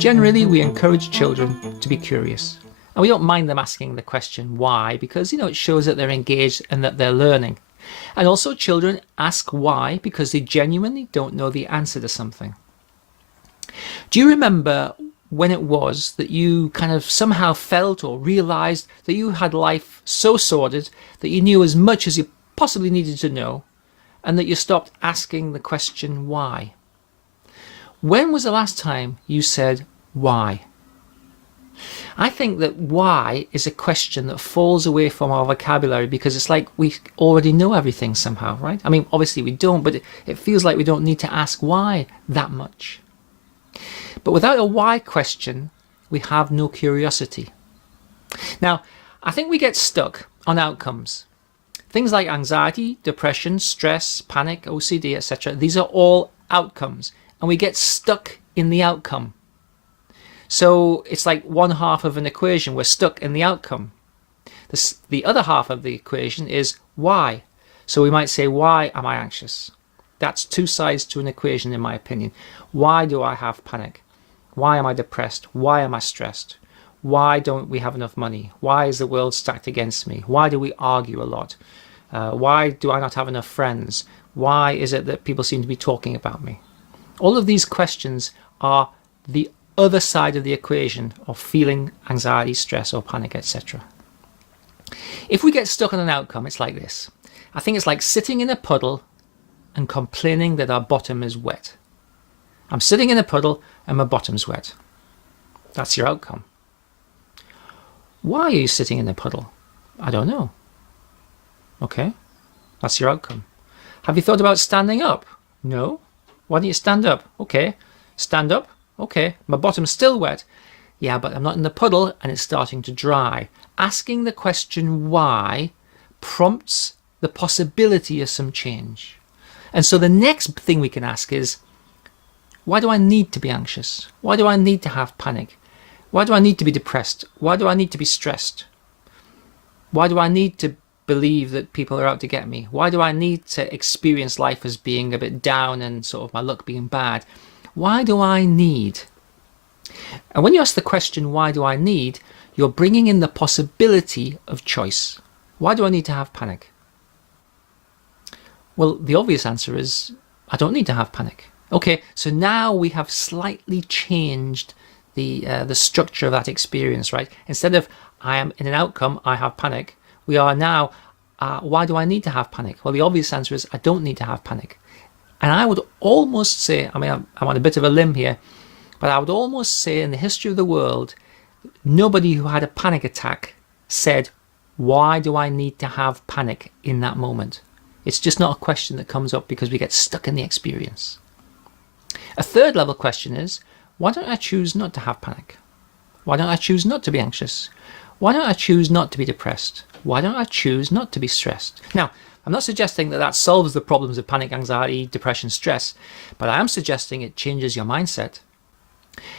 Generally, we encourage children to be curious, and we don't mind them asking the question why, because it shows that they're engaged and that they're learning. And also, children ask why because they genuinely don't know the answer to something. Do you remember when it was that you kind of somehow felt or realized that you had life so sorted that you knew as much as you possibly needed to know, and that you stopped asking the question why? When was the last time you said why? I think that why is a question that falls away from our vocabulary because it's like we already know everything somehow, right? I mean, obviously we don't, but it feels like we don't need to ask why that much. But without a why question, we have no curiosity. Now, I think we get stuck on outcomes. Things like anxiety, depression, stress, panic, OCD, etc. These are all outcomes, and we get stuck in the outcome. So it's like one half of an equation, we're stuck in the outcome. The other half of the equation is why. So we might say, why am I anxious? That's two sides to an equation, in my opinion. Why do I have panic? Why am I depressed? Why am I stressed? Why don't we have enough money? Why is the world stacked against me? Why do we argue a lot? Why do I not have enough friends? Why is it that people seem to be talking about me? All of these questions are the other side of the equation of feeling anxiety, stress, or panic, etc. If we get stuck on an outcome, it's like this. I think it's like sitting in a puddle and complaining that our bottom is wet. I'm sitting in a puddle and my bottom's wet. That's your outcome. Why are you sitting in a puddle? I don't know. Okay, that's your outcome. Have you thought about standing up? No. Why don't you stand up? Okay, stand up. Okay, my bottom's still wet. Yeah, but I'm not in the puddle and it's starting to dry. Asking the question why prompts the possibility of some change. And so the next thing we can ask is, why do I need to be anxious? Why do I need to have panic? Why do I need to be depressed? Why do I need to be stressed? Why do I need to believe that people are out to get me? Why do I need to experience life as being a bit down and sort of my luck being bad? Why do I need? And when you ask the question, why do I need, you're bringing in the possibility of choice. Why do I need to have panic? Well, the obvious answer is, I don't need to have panic. Okay, so now we have slightly changed the structure of that experience, right? Instead of I am in an outcome, I have panic, we are now, why do I need to have panic? Well, the obvious answer is I don't need to have panic. And I would almost say, I mean, I'm on a bit of a limb here, but I would almost say in the history of the world, nobody who had a panic attack said, why do I need to have panic in that moment? It's just not a question that comes up because we get stuck in the experience. A third level question is, why don't I choose not to have panic? Why don't I choose not to be anxious? Why don't I choose not to be depressed? Why don't I choose not to be stressed? Now, I'm not suggesting that that solves the problems of panic, anxiety, depression, stress, but I am suggesting it changes your mindset.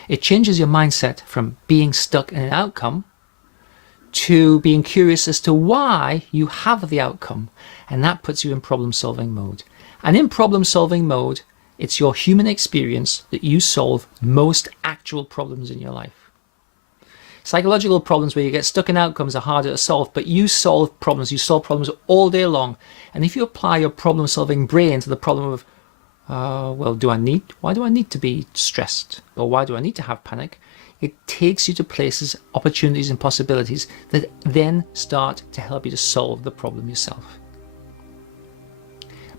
It changes your mindset from being stuck in an outcome to being curious as to why you have the outcome, and that puts you in problem-solving mode. And in problem-solving mode, it's your human experience that you solve most actual problems in your life. Psychological problems where you get stuck in outcomes are harder to solve, but you solve problems all day long. And if you apply your problem-solving brain to the problem of, well, why do I need to be stressed? Or why do I need to have panic? It takes you to places, opportunities and possibilities that then start to help you to solve the problem yourself.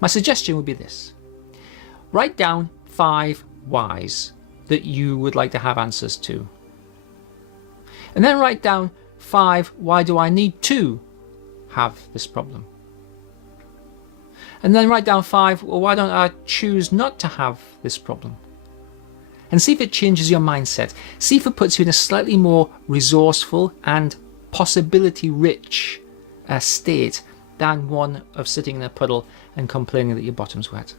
My suggestion would be this. Write down 5 whys that you would like to have answers to. And then write down 5 why do I need to have this problem. And then write down 5, well, why don't I choose not to have this problem? And see if it changes your mindset. See if it puts you in a slightly more resourceful and possibility-rich state than one of sitting in a puddle and complaining that your bottom's wet.